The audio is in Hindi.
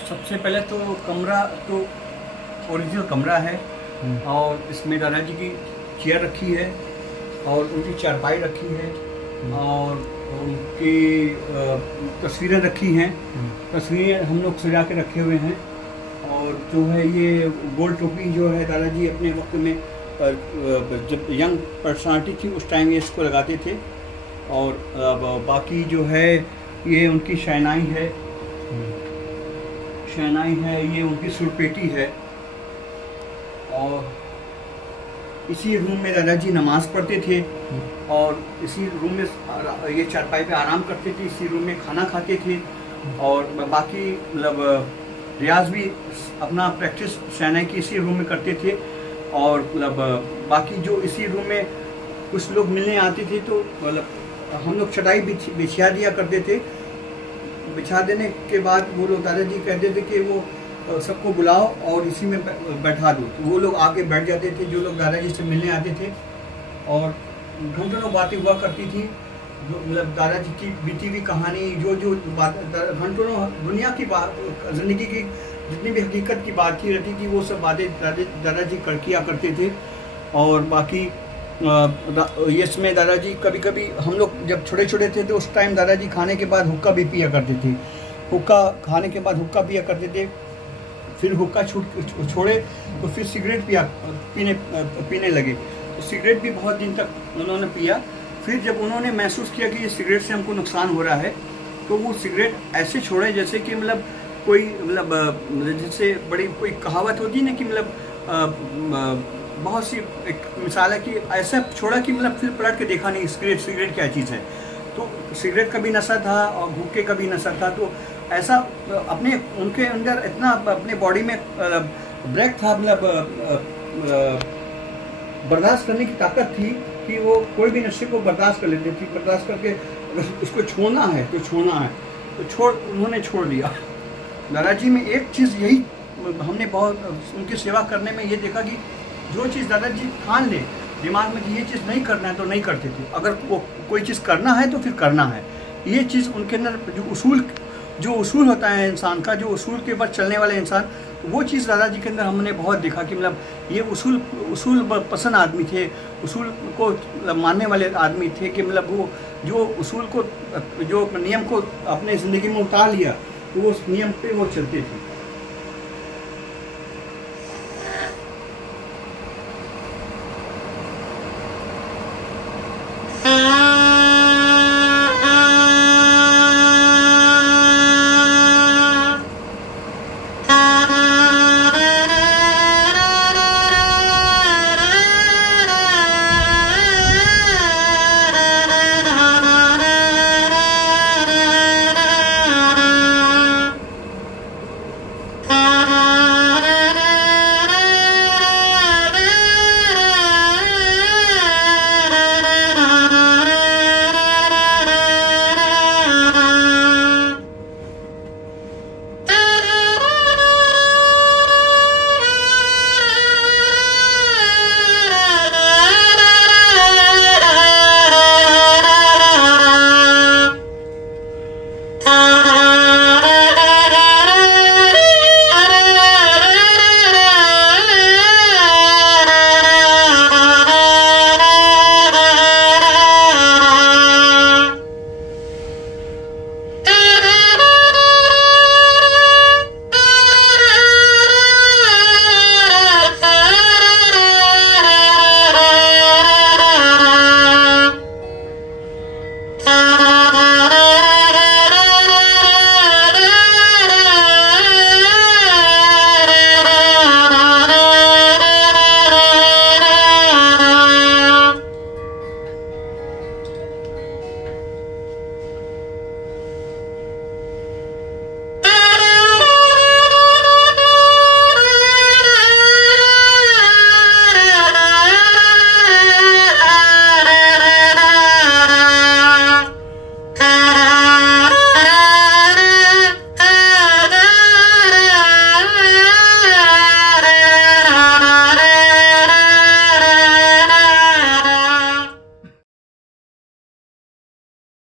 सबसे पहले तो कमरा तो ओरिजिनल कमरा है और इसमें दादाजी की चेयर रखी है और उनकी चारपाई रखी है और उनकी तस्वीरें रखी हैं। तस्वीरें हम लोग सजा के रखे हुए हैं और जो है ये गोल्ड टोपी जो है दादाजी अपने वक्त में जब यंग पर्सनालिटी थी उस टाइम ये इसको लगाते थे। और बाकी जो है ये उनकी शहनाई है, ये उनकी सुरपेटी है। और इसी रूम में दादाजी नमाज पढ़ते थे और इसी रूम में ये चारपाई पे आराम करते थे, इसी रूम में खाना खाते थे। और बाकी मतलब रियाज भी अपना प्रैक्टिस शहनाई की इसी रूम में करते थे। और मतलब बाकी जो इसी रूम में कुछ लोग मिलने आते थे तो मतलब हम लोग चटाई बिछा दिया करते थे। बिछा देने के बाद वो लोग दादाजी कहते थे कि वो सबको बुलाओ और इसी में बैठा दो, तो वो लोग आके बैठ जाते थे जो लोग दादाजी से मिलने आते थे। और घंटों बातें हुआ करती थी, जो मतलब दादाजी की बीती हुई कहानी, जो बात घंटों दुनिया की बात, जिंदगी की जितनी भी हकीकत की बात की रहती थी वो सब बातें दादाजी किया करते थे। और बाकी इसमें दादाजी कभी कभी हम लोग जब छोटे छोटे थे तो उस टाइम दादाजी खाने के बाद हुक्का भी पिया करते थे। हुक्का खाने के बाद हुक्का पिया करते थे, फिर हुक्का छोड़े तो फिर सिगरेट पीने लगे। तो सिगरेट भी बहुत दिन तक उन्होंने पिया। फिर जब उन्होंने महसूस किया कि ये सिगरेट से हमको नुकसान हो रहा है तो वो सिगरेट ऐसे छोड़े जैसे कि मतलब कोई मतलब जैसे बड़ी कोई कहावत होती है ना कि मतलब बहुत सी एक मिसाल है कि ऐसा छोड़ा कि मतलब फिर पलट के देखा नहीं सिगरेट क्या चीज़ है। तो सिगरेट का भी नशा था और हुक्के का भी नशा था। तो ऐसा अपने उनके अंदर इतना अपने बॉडी में ब्रेक था, मतलब बर्दाश्त करने की ताकत थी कि वो कोई भी नशे को बर्दाश्त कर लेते थे। बर्दाश्त करके उसको छोड़ना है तो उन्होंने छोड़ दिया। दादाजी में एक चीज़ यही हमने बहुत उनकी सेवा करने में ये देखा कि जो चीज़ दादाजी ठान ले दिमाग में कि ये चीज़ नहीं करना है तो नहीं करते थे। अगर वो कोई चीज़ करना है तो फिर करना है। ये चीज़ उनके अंदर जो उसूल होता है इंसान का, जो उसूल के ऊपर चलने वाले इंसान, वो चीज़ दादाजी के अंदर हमने बहुत देखा कि मतलब ये उसूल पसंद आदमी थे, उसूल को मानने वाले आदमी थे कि मतलब वो जो उसूल को, जो नियम को अपने ज़िंदगी में उतार लिया तो वो उस नियम पे वो चलते थे।